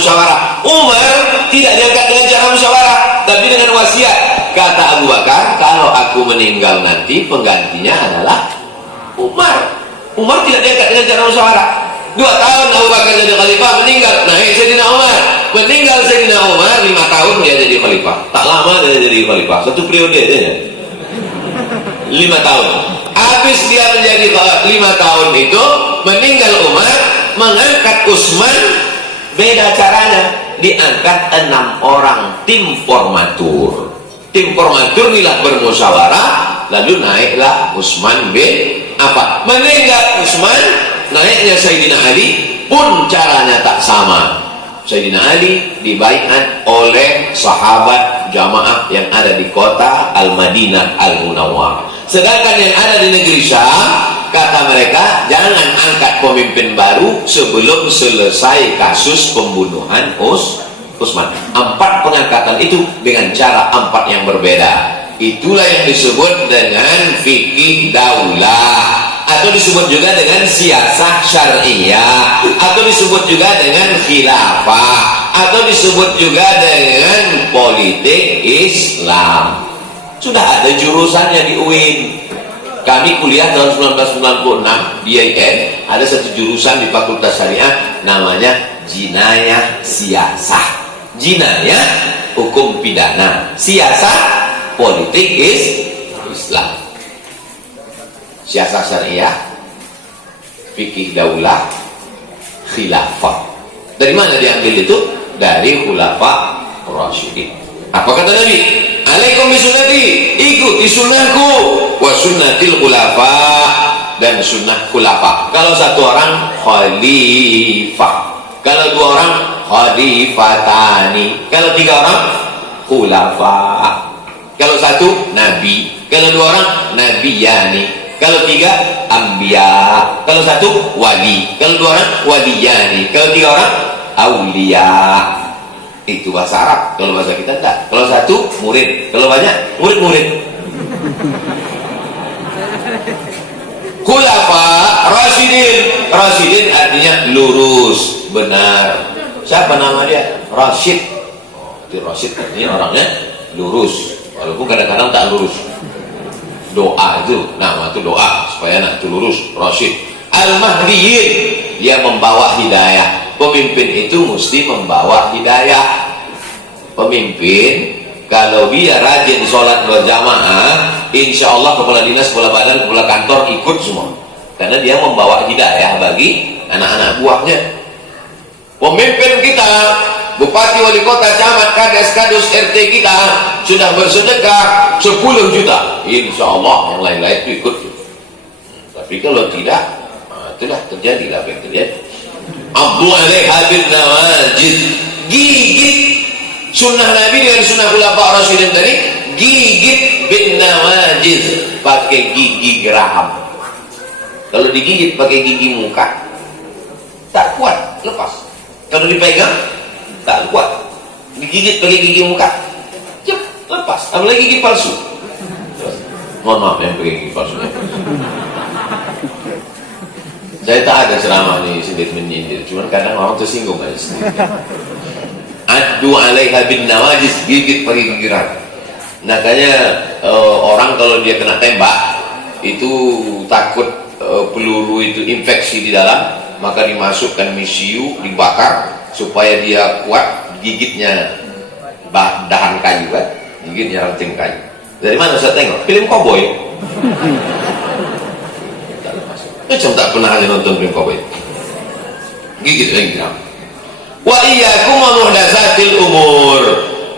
musyawarah. Umar tidak diangkat dengan cara musyawarah, tapi dengan wasiat. Kata Abu Bakar, kalau aku meninggal nanti penggantinya adalah Umar. Umar tidak diangkat dengan cara musyawarah. 2 tahun Abu Bakar jadi khalifah, meninggal, naik Sayyidina Umar. Meninggal Sayyidina Umar, 5 tahun dia jadi khalifah. Tak lama dia jadi khalifah, 1 periode aja. 5 tahun. Habis dia menjadi 5 tahun itu, meninggal Umar, mengangkat Utsman. Beda caranya, diangkat 6 orang tim formatur. Tim formatur inilah bermusyawarah, lalu naiklah Utsman bin apa? Meninggal Utsman, naiknya Sayyidina Ali pun caranya tak sama. Sayyidina Ali dibaiat oleh sahabat jamaah yang ada di kota Al-Madinah Al-Munawwarah. Sedangkan yang ada di negeri Syam, kata mereka, jangan angkat pemimpin baru sebelum selesai kasus pembunuhan Utsman. 4 pengangkatan itu dengan cara 4 yang berbeda. Itulah yang disebut dengan fikih daulah, atau disebut juga dengan siasah syariah, atau disebut juga dengan khilafah, atau disebut juga dengan politik Islam. Sudah ada jurusannya di UIN. Kami kuliah tahun 1996 di IAIN, ada satu jurusan di Fakultas Syariah namanya Jinayah Siasah. Jinayah hukum pidana, siasah politik Islam. Siasah syariah, fikih daulah, khilafah. Dari mana diambil itu? Dari khulafa rasyidin. Apa kata Nabi? Alaikum bisunnati, ikuti sunnahku, wa sunnatil khulafa, dan sunnah khulafa. Kalau 1 orang khalifah, kalau 2 orang khalifatani, kalau 3 orang khulafa, kalau 1 nabi, kalau 2 orang nabiyani, kalau 3 anbiya, kalau 1 wali, kalau 2 orang waliyani, kalau 3 orang aulia. Itu bahasa Arab. Kalau bahasa kita enggak. Kalau 1 murid, kalau banyak murid-murid. Khulafa Rasyidin. Rasyidin artinya lurus, benar. Siapa nama dia? Rasyid. Oh, itu Rasyid artinya orangnya lurus, walaupun kadang-kadang tak lurus. Doa itu, nama itu doa supaya anak itu lurus. Rasyid. Al-Mahdiyin, dia membawa hidayah. Pemimpin itu mesti membawa hidayah. Pemimpin kalau dia rajin sholat berjamaah, insya Allah kepala dinas, kepala badan, kepala kantor ikut semua, karena dia membawa hidayah bagi anak-anak buahnya. Pemimpin kita, bupati, wali kota, camat, kades, kadus, RT kita sudah bersedekah 10 juta, insya Allah yang lain-lain itu ikut. Tapi kalau tidak, itulah terjadi apa yang terjadi. Abdu alaiha bin nawajid, gigit sunnah Nabi dengan sunnah khulafa rasyidin tadi, gigit bin nawajid, pakai gigi geraham. Kalau digigit pakai gigi muka tak kuat, lepas. Kalau dipegang tak kuat. Digigit pakai gigi muka, cep, lepas. Apalagi gigi palsu. Mohon maaf yang pakai gigi palsu. Saya tak ada ceramah nih sedikit menyindir, cuman kadang orang tersinggung aja sedikit. Addu alaiha bin nawajis, gigit pakai gigi geraham. Makanya orang kalau dia kena tembak itu takut peluru itu infeksi di dalam, maka dimasukkan misiu, dibakar supaya dia kuat. Gigitnya dahan kayu kan, gigitnya ranting kayu. Dari mana saya tengok? Film koboi. Macam tak pernah aja nonton film koboi. Gigit lagi geraham. Wa iyyakum wa muhdatsatil umur.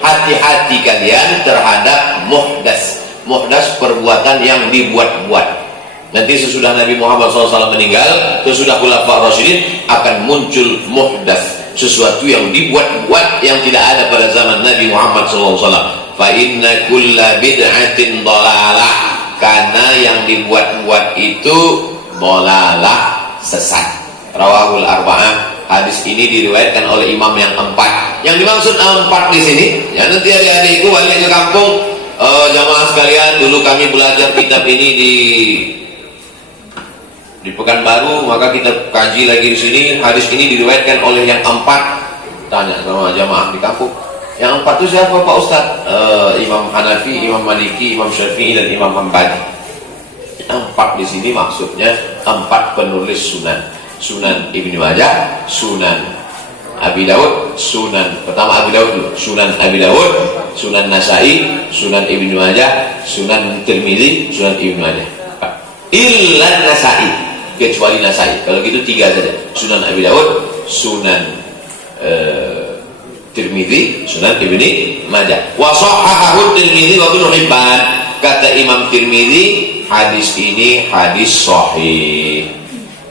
Hati-hati kalian terhadap muhdas. Muhdas perbuatan yang dibuat-buat. Nanti sesudah Nabi Muhammad SAW meninggal, sesudah khulafa rasyidin akan muncul muhdas, sesuatu yang dibuat-buat yang tidak ada pada zaman Nabi Muhammad SAW. Fa inna kulla bid'atin dhalalah, karena yang dibuat-buat itu dhalalah, sesat. Rawahul arba'ah. Hadis ini diriwayatkan oleh imam yang 4. Yang dimaksud 4 di sini, ya nanti adik-adikku balik ke kampung, jamaah sekalian, dulu kami belajar kitab ini di Pekanbaru, maka kita kaji lagi di sini. Hadis ini diriwayatkan oleh yang 4. tanya sama jamaah di kampung, yang 4 itu siapa Pak Ustaz? Imam Hanafi, Imam Maliki, Imam Syafi'i, dan Imam Hambali. 4 di sini maksudnya 4 penulis sunan. Sunan Ibnu Majah, Sunan Abi Daud, pertama Abi Daud dulu, Sunan Abi Daud, Sunan Nasai, Sunan Ibnu Majah, Sunan Tirmizi, Sunan Ibnu Majah. Illa Nasai, kecuali Nasai. Kalau gitu 3 saja. Sunan Abi Daud, Sunan Tirmizi, Sunan Ibnu Majah. Wa sahahahu Tirmizi wa Ibnu Hibban. Kata Imam Tirmizi, hadis ini hadis sahih.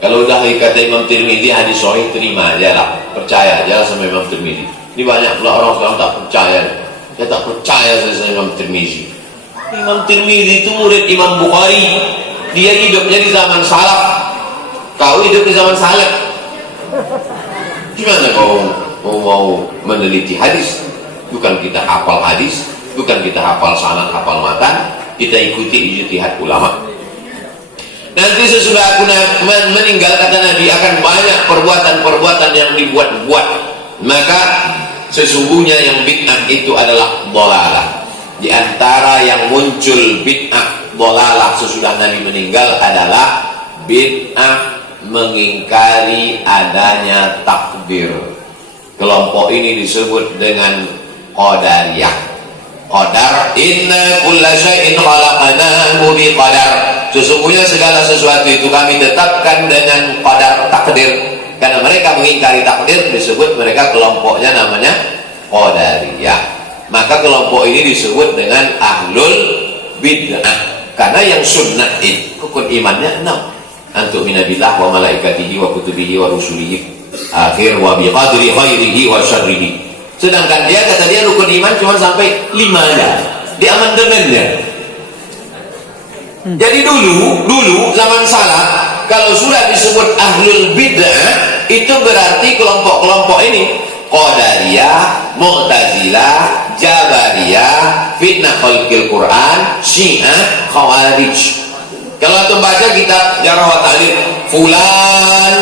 Kalau udah kata Imam Tirmizi hadis sahih, terima aja lah, percaya aja sama Imam Tirmizi. Ini banyak pula orang sekarang tak percaya. Saya tak percaya sama Imam Tirmizi. Imam Tirmizi itu murid Imam Bukhari. Dia hidupnya di zaman salaf. Kau hidup di zaman salaf. Gimana kau mau meneliti hadis? Bukan kita hafal hadis, bukan kita hafal sanad, hafal matan, kita ikuti ijtihad ulama. Nanti sesudah aku meninggal, kata Nabi, akan banyak perbuatan-perbuatan yang dibuat-buat. Maka sesungguhnya yang bid'ah itu adalah dhalalah. Di antara yang muncul bid'ah dhalalah sesudah Nabi meninggal adalah bid'ah mengingkari adanya takdir. Kelompok ini disebut dengan Qadariyah. Qadar, inna kulla syai'in khalaqnahu biqadar. Sesungguhnya segala sesuatu itu kami tetapkan dengan qadar, takdir. Karena mereka mengingkari takdir, disebut mereka kelompoknya namanya Qadariyah. Maka kelompok ini disebut dengan ahlul bid'ah. Karena yang sunnah itu rukun imannya 6. Antuk minabillah wa malaikatihi wa kutubihi wa rusulihi akhir wa biqadri khairihi wa syarrihi. Sedangkan dia kata dia rukun iman cuma sampai 5 aja di amandemennya. Jadi dulu zaman salaf kalau sudah disebut ahlul bid'ah itu berarti kelompok-kelompok ini Qadariyah, Mu'tazilah, Jabariyah, fitnah khalqil Quran, Syiah, Khawarij. Kalau antum baca kitab Jarh wa Ta'dil, fulan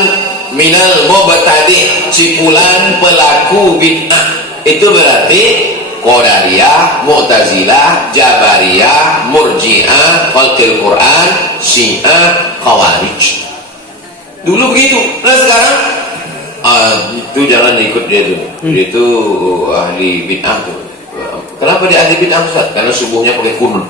minal mubtadi', si fulan pelaku bid'ah, itu berarti Qadariyah, Mu'tazilah, Jabariyah, Murji'ah, Khalqil Quran, Syiah, Khawarij. Dulu begitu. Nah sekarang itu jangan ikut dia tuh. Dia itu ahli bid'ah tuh. Kenapa dia ahli bid'ah Ustaz? Karena subuhnya pakai kunut.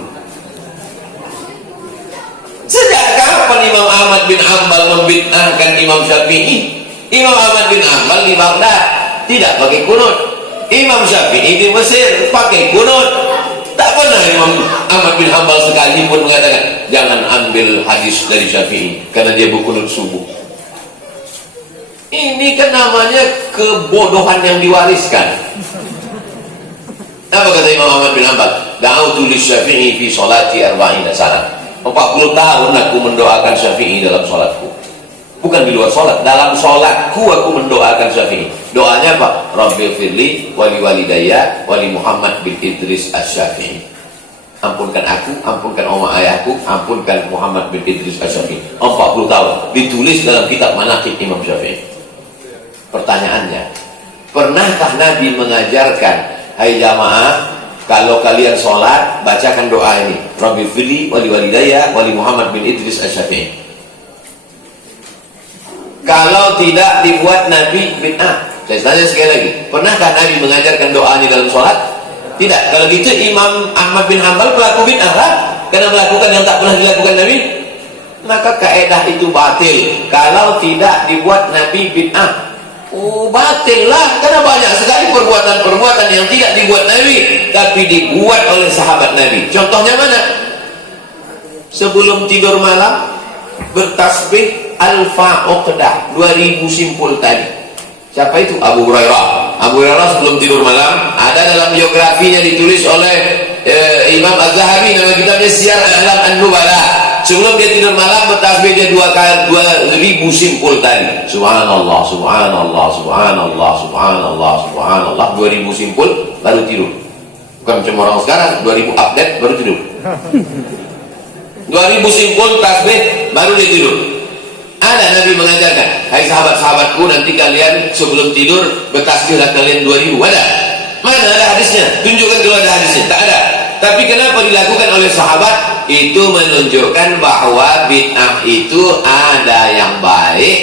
Sejak kapan Imam Ahmad bin Hanbal membid'ahkan Imam Syafi'i? Imam Ahmad bin Hanbal di Baghdad tidak pakai kunut. Imam Syafi'i di Mesir pakai kunut. Tak pernah Imam Ahmad bin Hanbal sekalipun mengatakan jangan ambil hadis dari Syafi'i karena dia berkunut subuh. Ini kan namanya kebodohan yang diwariskan. Apa kata Imam Ahmad bin Hanbal? Da'autu li Syafi'i fi sholati arba'ina sana. 40 tahun aku mendoakan Syafi'i dalam sholatku. Bukan di luar sholat, dalam sholatku aku mendoakan Syafi'i. Doanya apa? Rabbil firli wali walidayya wali Muhammad bin Idris Asy-Syafi'i. Ampunkan aku, ampunkan oma ayahku, ampunkan Muhammad bin Idris Asy-Syafi'i. 40 tahun ditulis dalam kitab Manaqib Imam Syafi'i. Pertanyaannya, pernahkah Nabi mengajarkan, hai jamaah, kalau kalian sholat bacakan doa ini, Rabbil firli wali walidayya wali Muhammad bin Idris Asy-Syafi'i? Kalau tidak dibuat Nabi bid'ah. Saya tanya sekali lagi, pernahkah Nabi mengajarkan doa ini dalam sholat? Tidak. Kalau gitu Imam Ahmad bin Hanbal pelaku bid'ah lah, karena melakukan yang tak pernah dilakukan Nabi. Maka kaidah itu batil kalau tidak dibuat Nabi bid'ah. Batil lah, karena banyak sekali perbuatan-perbuatan yang tidak dibuat Nabi tapi dibuat oleh sahabat Nabi. Contohnya mana? Sebelum tidur malam bertasbih alfa uqdah, 2000 simpul tadi. Siapa itu? Abu Hurairah. Abu Hurairah sebelum tidur malam, ada dalam biografinya ditulis oleh Imam Az-Zahabi, nama kitabnya Siyar A'lam An-Nubala. Sebelum dia tidur malam bertasbih dia 2000 simpul tadi. Subhanallah, subhanallah, subhanallah, subhanallah, subhanallah, 2000 simpul baru tidur. Bukan cuma orang sekarang 2000 update baru tidur. 2000 simpul tasbih baru dia tidur. Ada Nabi mengajarkan, hai sahabat-sahabatku, nanti kalian sebelum tidur bertasbihlah kalian 2000. Ada? Mana ada hadisnya? Tunjukkan kalau ada hadisnya. Tak ada. Tapi kenapa dilakukan oleh sahabat? Itu menunjukkan bahwa bid'ah itu ada yang baik,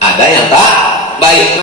ada yang tak baik.